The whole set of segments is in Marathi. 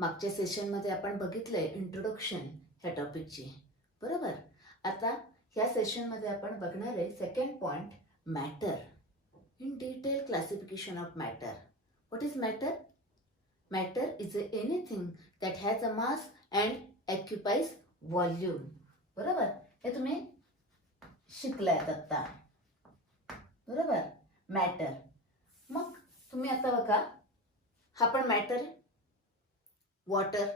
मागच्या सेशनमध्ये आपण बघितलंय इंट्रोडक्शन ह्या टॉपिकची, बरोबर. आता ह्या सेशनमध्ये आपण बघणार आहे second point, matter. In detail classification of matter. What is matter? Matter is anything that has a mass and occupies volume. बरोबर, हे तुम्ही शिकलायत आता, बरोबर. मॅटर. मग तुम्ही आता बघा, हा पण मॅटर आहे. वॉटर,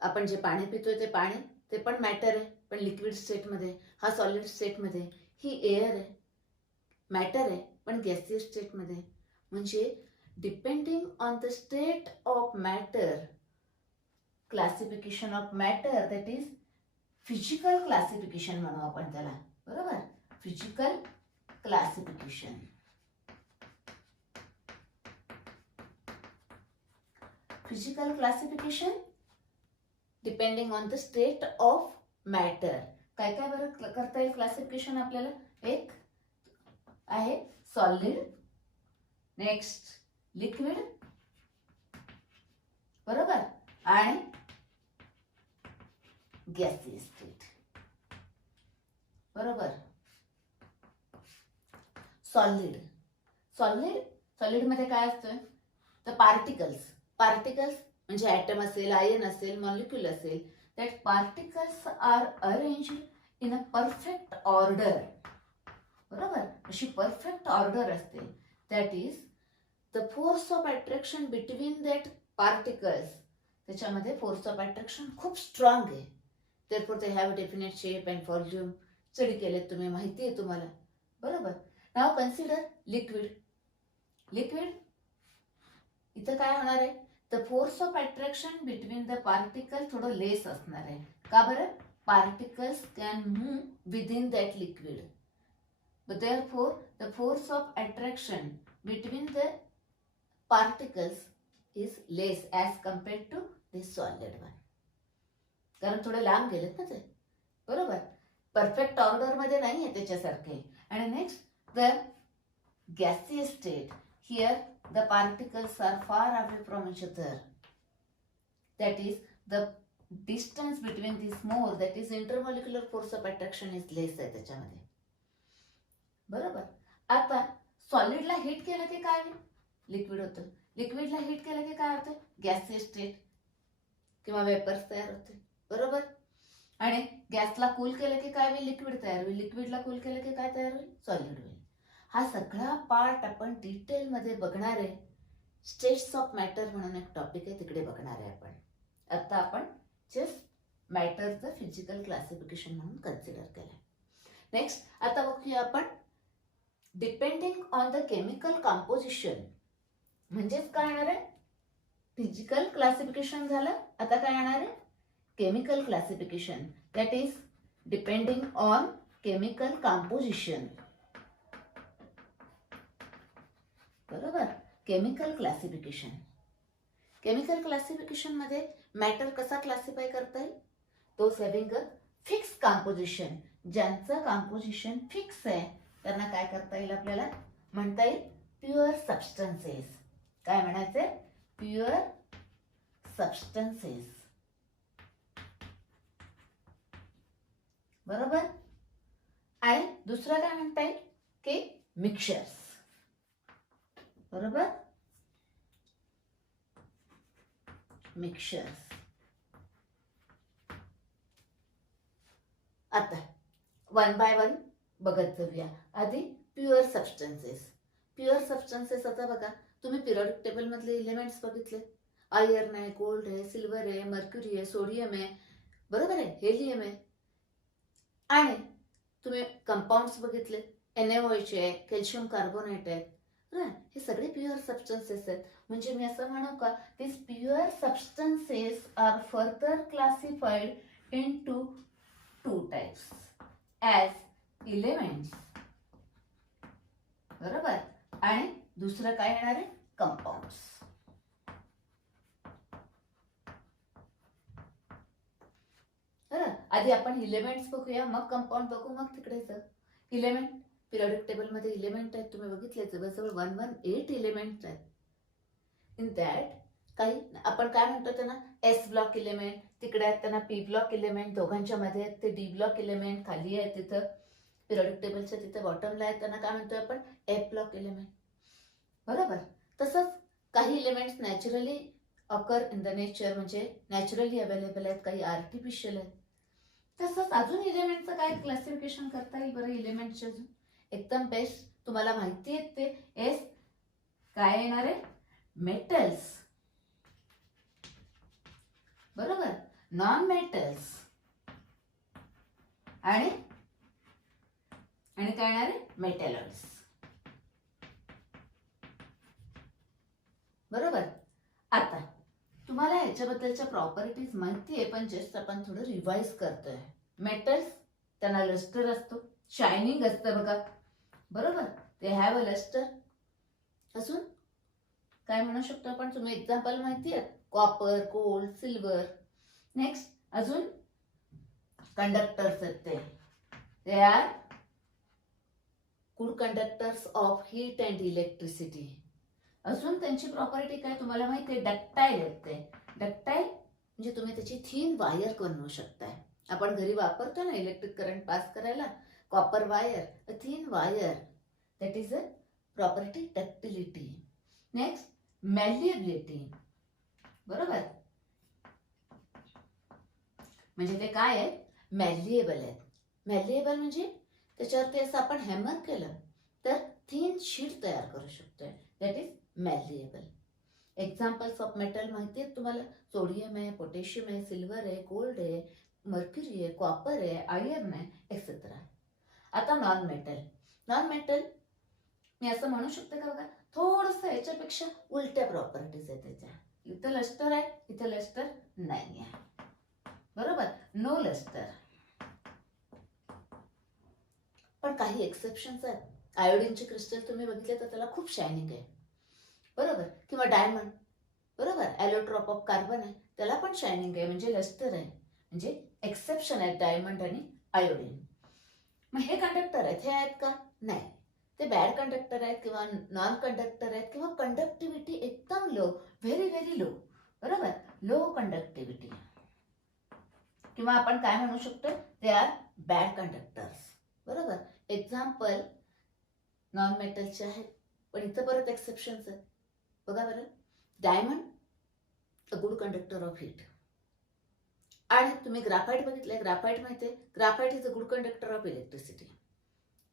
आपण जे पाणी पितोय ते पाणी, ते पण मॅटर आहे, पण लिक्विड स्टेटमध्ये. हा सॉलिड स्टेटमध्ये. ही एअर आहे, मॅटर आहे, पण गॅसियस स्टेटमध्ये. म्हणजे depending on the state of matter, classification of matter, that is physical classification म्हणू आपण त्याला, बरोबर. Physical classification. Physical classification depending on the state of matter. काय काय बरं करता येईल क्लासिफिकेशन आपल्याला? एक आहे सॉलिड, नेक्स्ट लिक्विड, बरोबर, आणि गॅसियस स्टेट, बरोबर. सॉलिड. सॉलिड मध्ये काय असतं? तर पार्टिकल्स. पार्टिकल्स म्हणजे ॲटम असेल, आयन असेल, मॉलिक्यूल असेल. That particles are arrange in a perfect order, बरोबर. अशी परफेक्ट ऑर्डर असते. That is the force of attraction between that particles. त्याच्यामध्ये फोर्स ऑफ अट्रॅक्शन खूप स्ट्रॉंग आहे. therefore they have definite shape and volume. Study केलेत तुम्ही, माहिती आहे तुम्हाला, बरोबर. नाव कन्सिडर लिक्विड. लिक्विड इथं काय होणार आहे? The force of attraction between the particle थोडं लेस असणार आहे. का बरं? Particles can move within that liquid, but therefore the force of attraction between the particles is less as compared to the solid one. कारण थोडे लांब गेलेत ना ते, बरोबर. परफेक्ट ऑर्डर मध्ये नाही आहे त्याच्यासारखे. आणि next the gaseous state. Here the particles are far away from each other. That is the distance between this more, that is intermolecular force of attraction is less आहे त्याच्यामध्ये, बरोबर. आता सॉलिडला हीट केलं की काय होईल? लिक्विड होतं. लिक्विडला हीट केलं की काय होतं? गॅसियस स्टेट किंवा वेपर्स तयार होते, बरोबर. आणि गॅसला कूल केलं की काय होईल? लिक्विड तयार होईल. लिक्विडला कूल केलं की काय तयार होईल? सॉलिड होईल. हा सगळा पार्ट आपण डिटेलमध्ये बघणार आहे. स्टेट्स ऑफ मॅटर म्हणून एक टॉपिक आहे, तिकडे बघणार आहे आपण. आता आपण जस्ट मॅटरचं फिजिकल क्लासिफिकेशन म्हणून कन्सिडर केलं. नेक्स्ट आता बघूया आपण depending on the chemical composition. म्हणजेच काय येणार आहे? फिजिकल क्लासिफिकेशन झालं. आता काय येणार आहे? Chemical classification. That is depending on chemical composition, बरोबर. Chemical classification. केमिकल क्लासिफिकेशन मध्ये मॅटर कसा क्लासिफाय करता येईल? Those having a fix composition. ज्यांचं कॉम्पोजिशन फिक्स आहे त्यांना काय करता येईल? आपल्याला म्हणता येईल प्युअर सबस्टन्सेस. काय म्हणायचंय? प्युअर सबस्टन्सेस, बरोबर. आणि दुसरं काय म्हणता येईल? की मिक्सचर्स, बरोबर. मिक्सचर्स. आता वन बाय वन बघत जाऊया. आधी प्युअर सबस्टन्सेस. प्युअर सबस्टन्सेस आता बघा, तुम्ही पिरियडिक टेबल मधले एलिमेंट्स बघितले. आयर्न आहे, गोल्ड आहे, सिल्वर आहे, मर्क्युरी आहे, सोडियम आहे, बरोबर आहे, हेलियम आहे. आणि तुम्ही कंपाऊंड्स बघितले, NaOH आहे, कॅल्शियम कार्बोनेट आहे. हे सगळे प्युअर सबस्टन्सेस आहेत. म्हणजे मी असं म्हणू का, this pure substances are further classified into two types as elements, बरोबर. आणि दुसरं काय येणार आहे? कंपाऊंड्स. आधी आपण एलिमेंट्स बघूया, मग कंपाऊंड बघू, मग तिकडे जाऊ. एलिमेंट पिरियडिक टेबल मध्ये एलिमेंट आहेत, तुम्ही बघितले जवळजवळ 118 एलिमेंट्स आहेत. इन दॅट काही आपण काय म्हणतो त्यांना एस ब्लॉक इलेमेंट, तिकडे आहेत त्यांना पी ब्लॉक इलेमेंट, दोघांच्या मध्ये आहेत ते डी ब्लॉक इलेमेंट, खाली आहे तिथं पिरियडिक टेबलच्या तिथे बॉटमला आहे त्यांना काय म्हणतोय आपण एफ ब्लॉक इलेमेंट. बरोबर. तसंच काही elements naturally occur in the nature, म्हणजे नॅचरली अवेलेबल आहेत, काही आर्टिफिशियल आहेत. तसंच अजून इलेमेंटचं काय क्लासिफिकेशन करता येईल बरं इलेमेंटचे अजून एकदम बेस्ट तुम्हाला माहिती आहेत ते एस काय येणार आहे मेटल्स. बरोबर. नॉन मेटल्स आणि काय येणार आहे मेटॅलॉइड्स. बरोबर. आता तुम्हाला ह्याच्याबद्दलच्या प्रॉपर्टीज माहिती आहे पण जस्ट आपण थोडं रिवाइज करतोय. मेटल्स त्यांना लस्टर असतो, शायनिंग असतं बघा. बरोबर. ते हॅव अ लस्टर. अजून काय म्हणू शकतो आपण, तुम्ही एक्झाम्पल माहिती आहे कॉपर, गोल्ड, सिल्वर. नेक्स्ट अजून कंडक्टर्स आहेत ते are good conductors of heat and electricity. अजून त्यांची प्रॉपर्टी काय तुम्हाला माहिती आहे डक्टाईल आहेत ते. डक्टाईल म्हणजे तुम्ही त्याची थीन वायर बनवू शकताय. आपण घरी वापरतो ना इलेक्ट्रिक करंट पास करायला copper wire, a thin wire, that is a property ductility. Next malleability. बरोबर. म्हणजे ते काय आहे मॅल्लिएबल आहेत. मॅल्लिएबल म्हणजे त्याच्यावरती असं आपण हॅमर केलं तर थीन शीट तयार करू शकतोय, that is malleable. Examples of metal माहिती आहेत तुम्हाला, सोडियम आहे, पोटॅशियम आहे, सिल्वर आहे, गोल्ड आहे, मर्क्युरी आहे, कॉपर आहे, आयर्न आहे, एक्सेट्रा. आता नॉन मेटल. नॉन मेटल मी असं म्हणू शकते का बघा थोडंसं याच्यापेक्षा उलट्या प्रॉपर्टीज आहेत त्याच्या. इथं लस्टर आहे, इथं लस्टर नाही आहे. बरोबर. No lustre. पण काही एक्सेप्शन्स आहेत. आयोडीनचे क्रिस्टल तुम्ही बघितले तर त्याला खूप शायनिंग आहे. बरोबर. किंवा डायमंड. बरोबर. ॲलोट्रॉप ऑफ कार्बन आहे त्याला पण शायनिंग आहे म्हणजे लस्टर आहे. म्हणजे एक्सेप्शन आहेत डायमंड आणि आयोडीन. मग हे कंडक्टर आहेत हे आहेत का नाही, ते बॅड कंडक्टर आहेत किंवा नॉन कंडक्टर आहेत किंवा कंडक्टिव्हिटी एकदम लो, व्हेरी व्हेरी लो. बरोबर. लो कंडक्टिव्हिटी किंवा आपण काय म्हणू शकतो ते आर बॅड कंडक्टर्स. बरोबर. एक्झाम्पल नॉन मेटलचे आहेत पण इथं परत एक्सेप्शन्स आहेत. बघा बरं. Diamond a good conductor of heat. आणि तुम्ही ग्राफाईट बघितलंय, ग्राफाईट माहितीये graphite is a good conductor of electricity.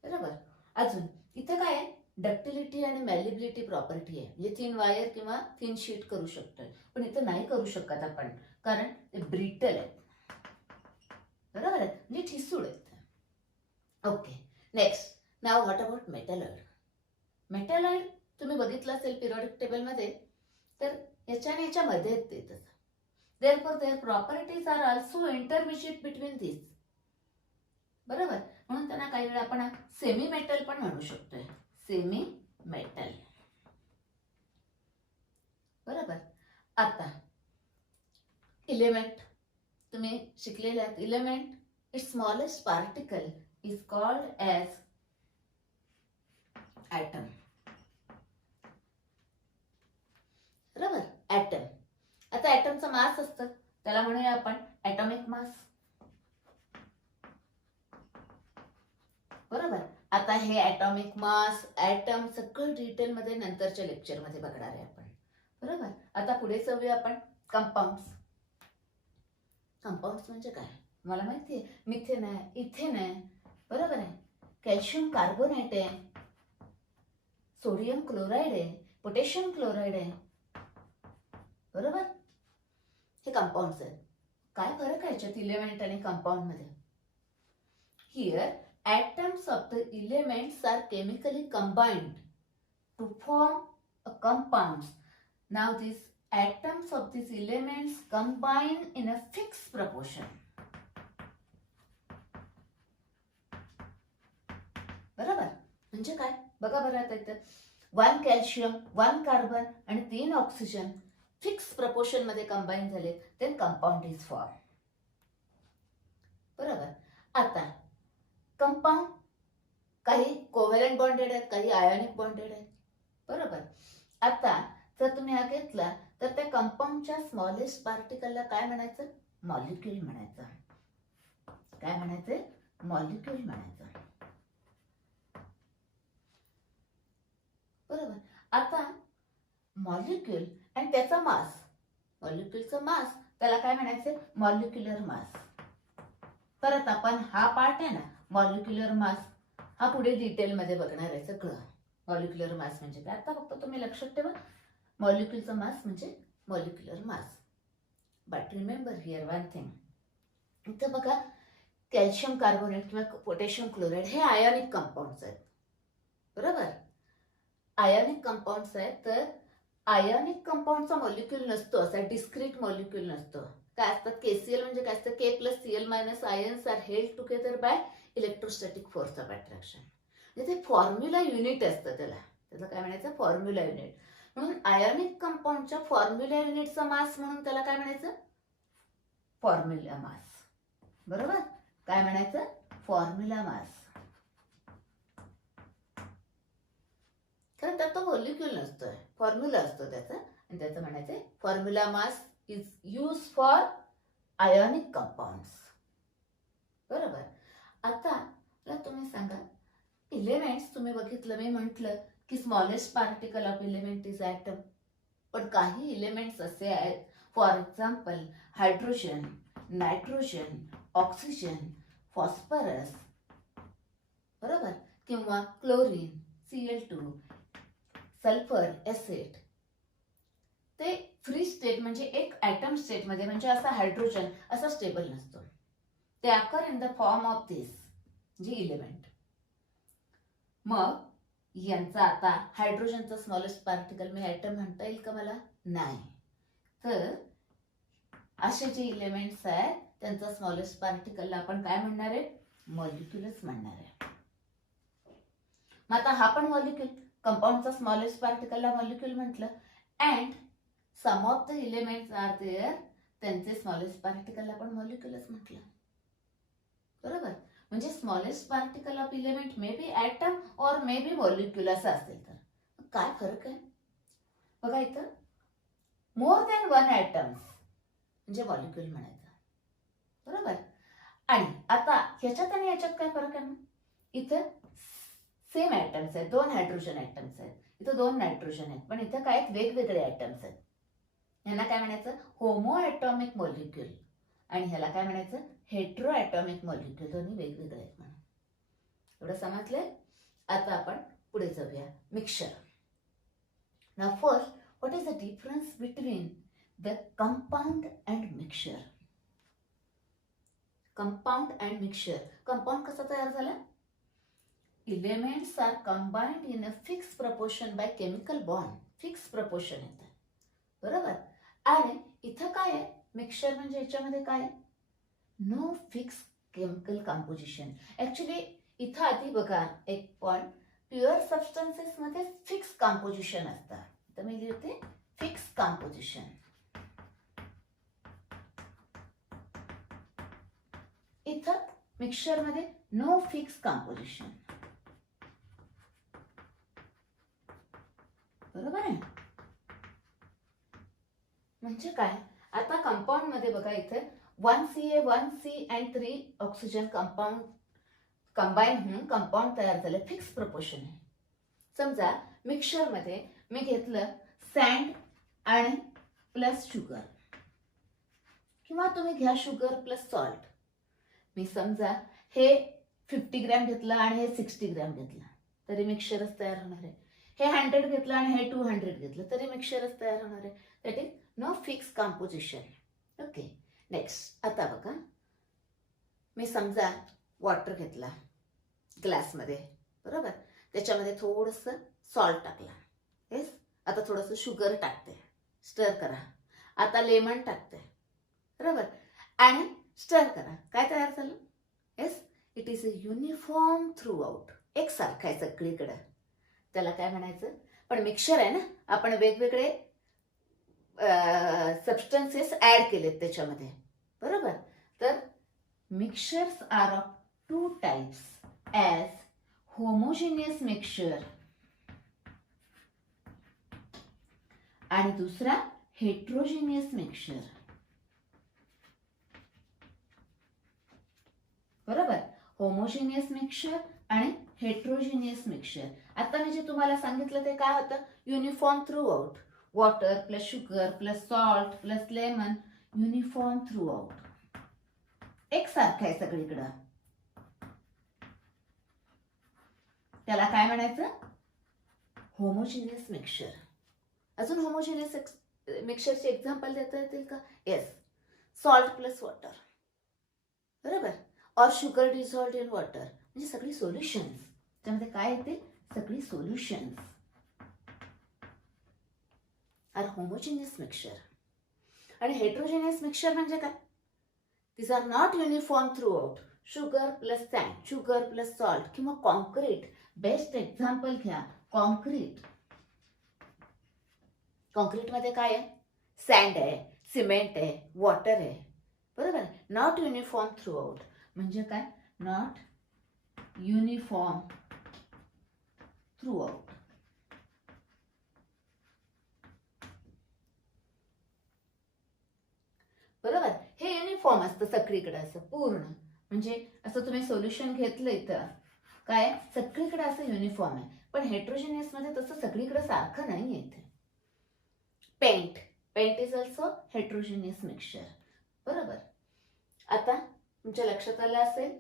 बरोबर. अजून इथं काय आहे डक्टिलिटी आणि मॅल्लिबिलिटी प्रॉपर्टी आहे, म्हणजे थिन वायर किंवा थिन शीट करू शकतोय पण इथं नाही करू शकत आपण कारण ते ब्रिटल आहेत. बरोबर आहे म्हणजे ठिसूळ आहेत. Okay. Next now what about metalloid. Metalloid तुम्ही बघितलं असेल पिरियडिक टेबलमध्ये तर याच्या आणि याच्यामध्ये आहेत ते तसं. Therefore, their properties are also intermediate between these. बरोबर. म्हणून त्यांना काही वेळा आपण सेमी मेटल पण म्हणू शकतोय. Semi metal. बरोबर. आता इलेमेंट तुम्ही शिकलेले आहात. Element its smallest particle is called as atom. बरोबर. ॲटम. आता ॲटमचं मास असतं त्याला म्हणूया आपण ॲटॉमिक मास. बरोबर. आता हे ॲटॉमिक मास ॲटम सगळं डिटेलमध्ये नंतरच्या लेक्चरमध्ये बघणार आहे आपण. बरोबर. आता पुढे जाऊया आपण कंपाऊंड्स. कंपाऊंड्स म्हणजे काय मला माहिती आहे. मिथेन आहे, इथेन आहे. बरोबर आहे. कॅल्शियम कार्बोनेट आहे, सोडियम क्लोराईड आहे, पोटॅशियम क्लोराईड आहे. बरोबर. हे कंपाऊंड्स आहेत. काय फरक आहे याच्यात इलेमेंट आणि कंपाऊंड मध्ये. Here atoms of the elements are chemically combined to form a compounds. Now these atoms of these elements combine in a fixed proportion. बरोबर. म्हणजे काय बघा बरं आता इथं 1 कॅल्शियम 1 कार्बन आणि 3 ऑक्सिजन फिक्स प्रपोर्शन मध्ये कंबाईन झाले देन कंपाऊंड इज फॉर्म. बरोबर. आता कंपाऊंड काही कोव्हॅलेंट बॉन्डेड आहेत, काही आयोनिक बॉन्डेड आहेत. बरोबर. आता जर तुम्ही हा घेतला तर त्या कंपाऊंडच्या स्मॉलेस्ट पार्टिकलला काय म्हणायचं? मॉलिक्यूल म्हणायचं. काय म्हणायचं? मॉलिक्यूल म्हणायचं. बरोबर. आता मॉलिक्यूल आणि त्याचा मास, मॉलिक्यूलचा मास त्याला काय म्हणायचं? Molecular mass. परत आपण हा पार्ट आहे ना मॉलिक्युलर मास, हा पुढे डिटेलमध्ये बघणार आहे सगळं. मॉलिक्युलर मास म्हणजे काय, आता फक्त तुम्ही लक्षात ठेवा मॉलिक्यूलचा मास म्हणजे molecular mass. But remember here one thing, इथं बघा कॅल्शियम कार्बोनेट किंवा पोटॅशियम क्लोराईड हे आयोनिक कंपाऊंड्स आहेत. बरोबर. आयोनिक कंपाऊंड्स आहेत, तर आयोनिक कंपाऊंडचा मॉलिक्यूल नसतो, असा डिस्क्रीट मॉलिक्यूल नसतो. काय असतात? केसीएल म्हणजे काय असतं? K plus CL minus ions are held together by electrostatic force of attraction. म्हणजे ते फॉर्म्युला युनिट असतं, त्याला काय म्हणायचं? Formula unit. म्हणून आयोनिक कंपाऊंडच्या फॉर्म्युला युनिटचा मास म्हणून त्याला काय म्हणायचं? Formula mass. बरोबर. काय म्हणायचं? Formula mass. कारण त्यात तो मॉलिक्यूल नसतोय, फॉर्म्युला असतो त्याचा, आणि त्याचं म्हणायचं formula mass is use for ionic compounds. बरोबर. आता मला तुम्ही सांगा, इलेमेंट्स तुम्ही बघितलं, मी म्हटलं की smallest particle of element is atom. पण काही इलेमेंट्स असे आहेत, for example hydrogen, nitrogen, oxygen, phosphorus, बरोबर, किंवा क्लोरीन, Cl2, सल्फर, ऍसिड, ते फ्री स्टेट म्हणजे एक ॲटम स्टेटमध्ये, म्हणजे असा हायड्रोजन असा स्टेबल नसतो. ते occur in the form of this जी इलेमेंट. मग यांचा आता हायड्रोजनचा स्मॉलेस्ट पार्टिकल मी ॲटम म्हणता येईल का मला? नाही. तर असे जे इलेमेंट्स आहेत त्यांचा स्मॉलेस्ट पार्टिकलला आपण काय म्हणणार आहे? मॉलिक्युलच म्हणणार आहे. मग आता हा पण मॉलिक्यूल, कंपाऊंडचा स्मॉलेस्ट पार्टिकलला मॉलिक्यूल म्हटलं, and some of the elements are there, त्यांचे स्मॉलेस्ट पार्टिकलला पण मॉलिक्यूलच म्हटलं. बरोबर. म्हणजे smallest particle of element may be atom और मे बी मॉलिक्यूल असं असेल. तर काय फरक आहे बघा, इथं मोर दॅन वन ॲटम्स म्हणजे मॉलिक्यूल म्हणायचं. बरोबर. आणि आता ह्याच्यात आणि याच्यात काय फरक आहे? इथं सेम ॲटम्स आहेत, दोन हायड्रोजन ॲटम्स आहेत, इथं दोन नायट्रोजन आहेत, पण इथं काय वेगवेगळे ॲटम्स आहेत. यांना काय म्हणायचं? Homo atomic molecule. आणि ह्याला काय म्हणायचं? Hetero atomic molecule. दोन्ही वेगवेगळे आहेत म्हणून. एवढं समजलंय? आता आपण पुढे जाऊया. Mixture. Now first, what is the difference between the compound and mixture? Compound and mixture. Compound कसा तयार झाला? Elements are combined in a fixed proportion by chemical bond. Fix proportion येतं. बरोबर. आणि इथं काय आहे? मिक्सचर म्हणजे याच्यामध्ये काय आहे? No fix chemical composition. Actually इथं आधी बघा एक पॉइंट, प्युअर सबस्टन्सेस मध्ये फिक्स कंपोजिशन असतं. तर मी लिहिते फिक्स कंपोजिशन. इथं मिक्सचर मध्ये नो फिक्स कंपोजिशन. बरोबर आहे. म्हणजे काय? आता कंपाऊंड मध्ये बघा, इथे 1Ca 1C and 3 oxygen compound combine होऊन कंपाऊंड तयार झालं, फिक्स प्रपोर्शन आहे. समजा मिक्सचर मध्ये मी घेतलं सँड आणि प्लस शुगर, किंवा तुम्ही घ्या शुगर प्लस सॉल्ट. मी समजा हे 50 ग्रॅम घेतलं आणि हे 60 ग्रॅम घेतलं तरी मिक्सचरच तयार होणार आहे. हे 100 घेतलं आणि हे 200 घेतलं तरी मिक्सचरच तयार होणार आहे. That is no fix composition. Okay. Next. आता बघा, मी समजा वॉटर घेतला ग्लासमध्ये, बरोबर, त्याच्यामध्ये थोडंसं सॉल्ट टाकला. येस. आता थोडंसं शुगर टाकते, स्टर करा. आता लेमन टाकते, बरोबर, आणि स्टर करा. काय तयार झालं? Yes. It is a uniform throughout. एकसारखं आहे सगळीकडं. त्याला काय म्हणायचं? पण मिक्सचर आहे ना, आपण वेगवेगळे सबस्टन्सेस ऍड केलेत त्याच्यामध्ये. बरोबर. तर mixtures are of two types as homogeneous mixture आणि दुसरा हेट्रोजिनियस मिक्सचर. बरोबर, होमोजिनियस मिक्सचर आणि हेट्रोजिनियस मिक्सचर. आता मी जे तुम्हाला सांगितलं ते काय होतं, uniform throughout. Water plus sugar plus salt plus lemon, uniform throughout, एकसारखं आहे सगळीकडं. त्याला काय म्हणायचं, होमोजिनियस मिक्सचर. अजून होमोजिनियस मिक्सचरचे एक्झाम्पल देता येतील का? Yes, salt plus water. बरोबर, और शुगर डिझॉल्व्ड इन वॉटर, म्हणजे सगळी सोल्युशन्स. त्यामध्ये काय येतील, सगळी सोल्युशन्स आर होमोजिनियस मिक्सचर. आणि हेट्रोजिनियस मिक्सचर म्हणजे काय, these are not uniform throughout. Sugar plus sand, sugar plus salt, किंवा कॉन्क्रीट. बेस्ट एक्झाम्पल घ्या, कॉन्क्रीट. कॉन्क्रीट मध्ये काय आहे, सँड आहे, सिमेंट आहे, वॉटर आहे. बरोबर, नॉट युनिफॉर्म थ्रू आउट म्हणजे काय, नॉट युनिफॉर्म थ्रू आउट. बरोबर, हे युनिफॉर्म असतं सगळीकडे असं पूर्ण. म्हणजे असं तुम्ही सोल्युशन घेतलं इथं काय, सगळीकडे असं युनिफॉर्म आहे. पण हेट्रोजिनियस मध्ये तसं सगळीकडे सारखं नाही येते. Paint, paint is also heterogeneous mixture. बरोबर, आता तुमच्या लक्षात आलं असेल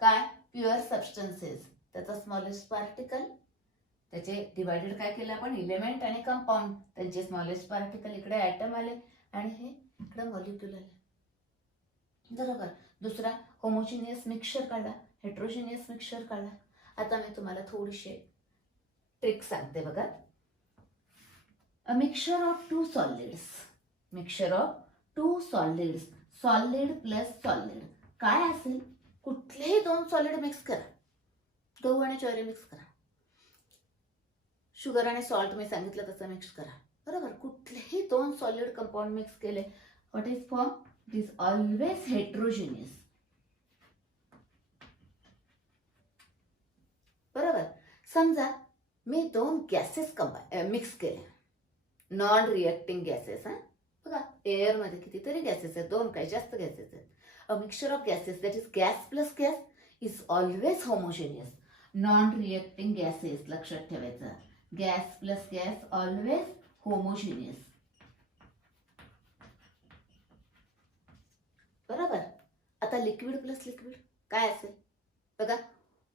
काय, प्युअर सबस्टन्सेस, त्याचा स्मॉलेस्ट पार्टिकल, त्याचे डिवायडेड काय केलं आपण, इलेमेंट आणि कंपाऊंड, त्यांचे स्मॉलेस्ट पार्टिकल इकडे ॲटम आले आणि हे इकडे मॉलिक्यूल आले. बरोबर, दुसरा होमोजिनियस मिक्सचर काढला, हेट्रोजिनियस मिक्सचर काढला. आता मी तुम्हाला थोडीशी ट्रिक सांगते बघा. A mixture of two solids, mixture of two solids, solid plus solid काय असेल, कुठलेही दोन सॉलिड मिक्स करा, गहू आणि ज्वारी मिक्स करा, शुगर आणि सॉल्ट मी सांगितलं तसं मिक्स करा. बरोबर, कुठलेही दोन सॉलिड कंपाऊंड मिक्स केले, what is form, it is always heterogeneous. बरोबर, समजा मी दोन गॅसेस मिक्स केले, नॉन रिएक्टिंग गॅसेस. बघा, एअरमध्ये कितीतरी गॅसेस आहेत, दोन काय जास्त गॅसेस आहेत. अ mixture of gases, that is gas plus gas, is always homogeneous. Non reacting gases लक्षात ठेवायचं, gas plus gas always homogeneous. बरोबर, आता लिक्विड प्लस लिक्विड काय असेल बघा,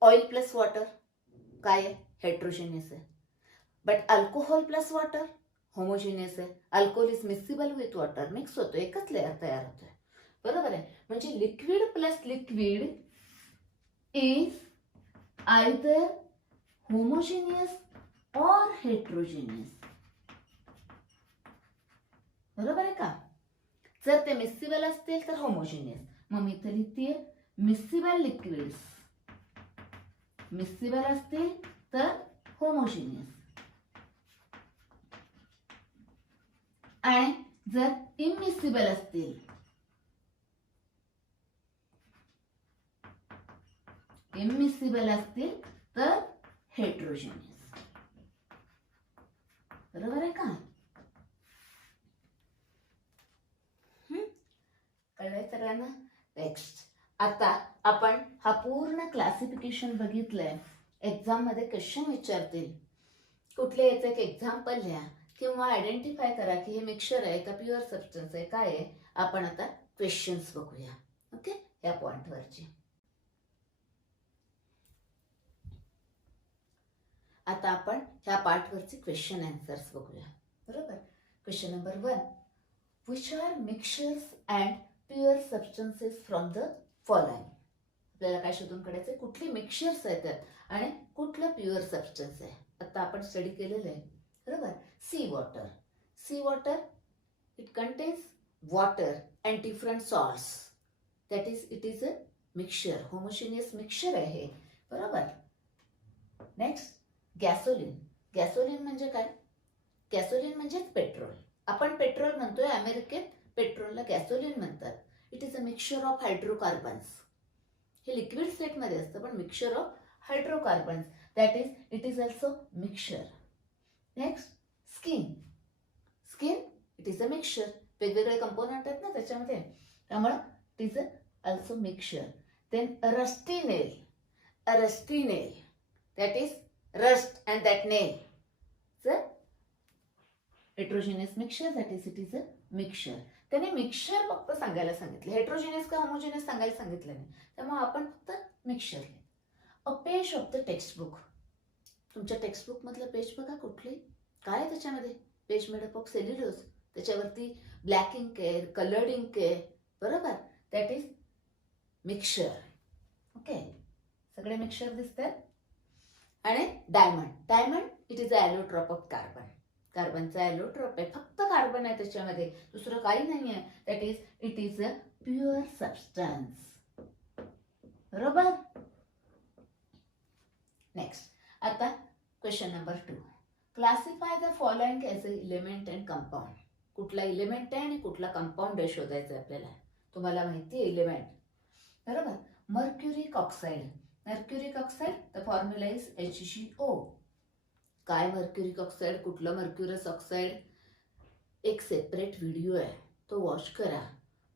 ऑइल प्लस वॉटर काय आहे, हेट्रोजिनियस आहे. But alcohol plus water homogeneous आहे. Alcohol is miscible with water, mix होतो, एकच लेअर तयार होतोय. बरोबर आहे, म्हणजे liquid plus liquid is either homogeneous और हेट्रोजिनियस. बरोबर आहे का, जर ते मिक्सिबल असतील तर होमोजिनियस. मग मी इथे लिहिते मिक्सिबल लिक्विड्स, मिक्सिबल असतील तर होमोजिनियस, आणि जर इमिक्सिबल असतील, इमिक्सिबल असतील तर हेट्रोजिनियस. बरोबर आहे का, कळलंय सगळ्यांना. नेक्स्ट, आता आपण हा पूर्ण क्लासिफिकेशन बघितलंय. एक्झाम मध्ये क्वेश्चन विचारतील, कुठले याचं एक एक्झाम्पल लिहा किंवा आयडेंटिफाय करा की हे मिक्सचर आहे का प्युअर सबस्टन्स आहे, काय आहे. आपण आता क्वेश्चन्स बघूया. ओके, या पॉइंटवरची. आता आपण ह्या पार्टवरचे क्वेश्चन आन्सर्स बघूया. बरोबर, question number 1, which are mixtures and pure substances from the following. आपल्याला काय शोधून काढायचं, कुठली मिक्सचर्स आहेत आणि कुठलं प्युअर सबस्टन्स आहे. आता आपण स्टडी केलेलं आहे. बरोबर, C water, C water it contains water and different salts, that is it is a mixture, homogeneous mixture आहे. बरोबर, नेक्स्ट गॅसोलिन. गॅसोलिन म्हणजे काय, गॅसोलिन म्हणजेच पेट्रोल. आपण पेट्रोल म्हणतोय, अमेरिकेत पेट्रोलला गॅसोलिन म्हणतात. It is a mixture of hydrocarbons. हे लिक्विड स्टेटमध्ये असतं पण mixture of hydrocarbons, that is it is also mixture. Next skin, skin it is a mixture. वेगवेगळे कंपोनंट आहेत ना त्याच्यामध्ये, त्यामुळं it is also mixture. Then rusty nail. A rusty nail, that is rust and that nail. It's a heterogeneous mixture, that is it is a mixture. त्याने मिक्सचर फक्त सांगायला सांगितलं, हेट्रोजिनियस का होमोजिनियस सांगायला सांगितलं नाही, त्यामुळे आपण फक्त mixture. A page of the textbook. तुमच्या टेक्स्टबुक मधलं पेज बघा कुठले, काय आहे त्याच्यामध्ये, पेज मेडअप ऑफ सेल्युलोज, त्याच्यावरती ब्लॅक इंक आहे, कलर्ड इंक आहे, बरोबर, दॅट इज मिक्सचर. ओके, सगळे मिक्सचर दिसतात. आणि diamond. Diamond it is a allotrope of carbon. कार्बनचा ॲलोट्रॉप आहे, फक्त कार्बन आहे त्याच्यामध्ये, दुसरं काही नाही आहे. That is it is a pure substance. बरोबर. नेक्स्ट, आता question number 2. Classify the following as a element and compound. कुठला इलिमेंट आहे आणि कुठला कंपाऊंड आहे शोधायचं आहे आपल्याला. तुम्हाला माहिती आहे इलिमेंट, बरोबर. Mercuric oxide. Mercuric oxide the formula is HgO. काय मर्क्युरिक ऑक्साईड, कुठलं मर्क्युरस ऑक्साईड, एक सेपरेट व्हिडिओ आहे, तो वॉच करा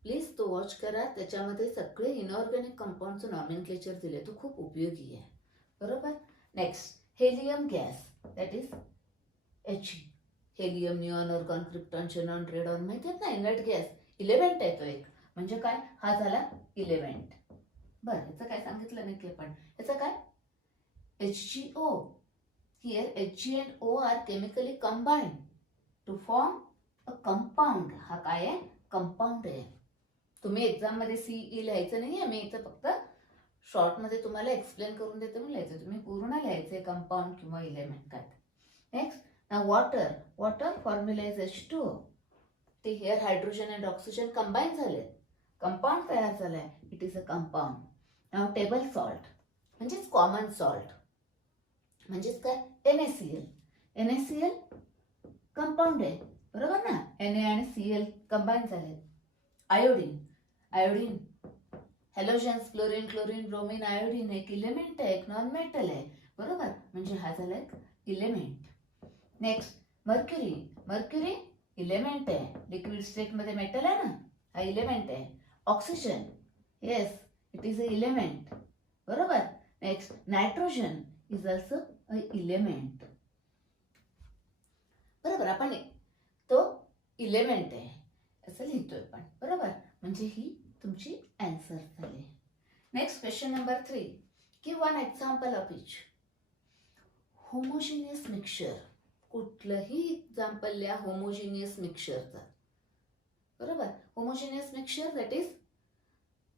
प्लीज, तो वॉच करा. त्याच्यामध्ये सगळे इनऑर्गॅनिक कंपाऊंडचं नॉमेनक्लेचर दिले, तो खूप उपयोगी आहे, बरोबर. Next, helium gas, that is He. Helium, neon, argon, krypton, xenon, radon माहिती आहेत ना, इनर्ट गॅस. इलेव्हन्ट आहे तो एक, म्हणजे काय, हा झाला इलेव्हन्ट. बरं, याचं काय सांगितलं नाही की आपण, याचं काय, HgO. Here Hg and O are chemically combined to form a compound. हा काय आहे, कंपाऊंड आहे. तुम्ही एक्झाम मध्ये CE लिहायचं नाहीये, मी इथं फक्त शॉर्ट मध्ये तुम्हाला एक्सप्लेन करून देते म्हणून लिहायचं, तुम्ही पूर्ण लिहायचे कंपाऊंड किंवा इलेमेंट काय. नेक्स्ट, ना water. Water formula is H2O. ते here hydrogen and oxygen combine झाले, कंपाऊंड तयार झालाय, it is a compound. Now table salt म्हणजेच कॉमन सॉल्ट, म्हणजेच काय, NaCl. NaCl कंपाऊंड आहे, बरोबर ना, Na आणि Cl कंबाईन झाले. Iodine. Iodine halogens, fluorine, chlorine, bromine, iodine एक इलेमेंट आहे, एक नॉन मेटल आहे, बरोबर, म्हणजे हा झाला एक element. Next, mercury. Mercury element आहे, लिक्विड स्टेट मध्ये मेटल आहे ना, हा इलेमेंट आहे. Oxygen, yes it is a element, बरोबर. Next, nitrogen is also a element, बरोबर. आपण तो इलेमेंट आहे असं लिहितोय आपण, बरोबर, म्हणजे ही तुमची आन्सर झाली. Next, question number 3. Give one example of each. Homogeneous mixture. कुठलंही एक्झाम्पल लिहा होमोजिनियस मिक्सचरचा, बरोबर. होमोजिनियस मिक्सचर दॅट इज,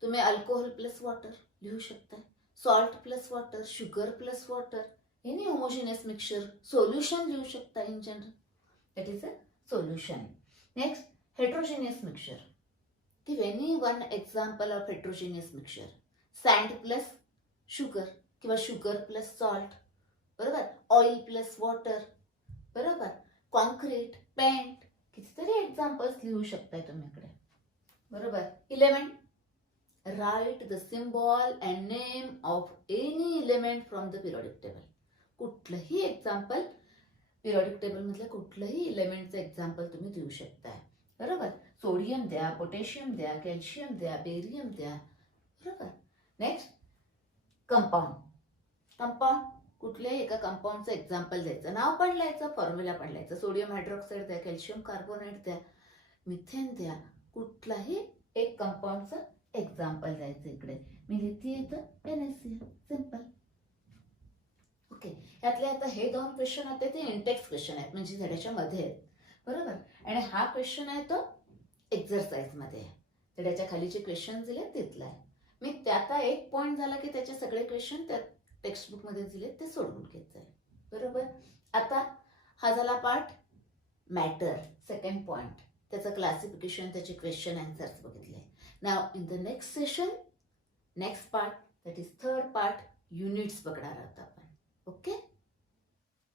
तुम्ही अल्कोहोल प्लस वॉटर लिहू शकता, salt plus water, sugar plus water, any homogeneous mixture. Solution लिहू शकता in general, that is a solution. Next, heterogeneous mixture. Give any one example of heterogeneous mixture. Sand plus sugar किंवा sugar plus salt, बरोबर. ऑइल प्लस वॉटर, बरोबर. कॉन्क्रीट, पेंट, कितीतरी एक्झाम्पल्स लिहू शकताय तुम्ही इकडे, बरोबर. Element. Write the symbol and name of any element from the periodic table. कुठलंही एक्झाम्पल, पिरियडिक टेबल मधलं कुठलंही इलेमेंटचं एक्झाम्पल तुम्ही देऊ शकताय, बरोबर. सोडियम द्या, पोटॅशियम द्या, कॅल्शियम द्या, बेरियम द्या, बरोबर. Next, compound. कंपाऊंड कुठल्याही एका कंपाऊंडचं एक्झाम्पल द्यायचं, नाव पण लिहायचं, फॉर्म्युला पण लिहायचं. सोडियम हायड्रॉक्साईड द्या, कॅल्शियम कार्बोनेट द्या, मिथेन द्या, कुठलाही एक कंपाऊंडचं एक्झाम्पल द्यायचं. इकडे मी लिहिते येतं NaCl, सिंपल. ओके, यातले आता हे 2 क्वेश्चन होते ते इंटेक्स क्वेश्चन आहेत, म्हणजे धड्याच्या मध्ये आहेत, बरोबर. आणि हा क्वेश्चन आहे तो एक्झरसाइज मध्ये आहे, धड्याच्या खाली जे क्वेश्चन दिले तिथला आहे. मी त्याचा एक पॉइंट झाला की त्याचे सगळे क्वेश्चन त्या टेक्स्टबुक मध्ये दिले ते सोडवून घ्यायचं आहे, बरोबर. आता हा झाला पार्ट मॅटर, सेकंड पॉइंट, त्याचं क्लासिफिकेशन, त्याचे क्वेश्चन आन्सर्स बघितले. Now in the next session, next part that is third part, units बघणार आहोत आपण. ओके.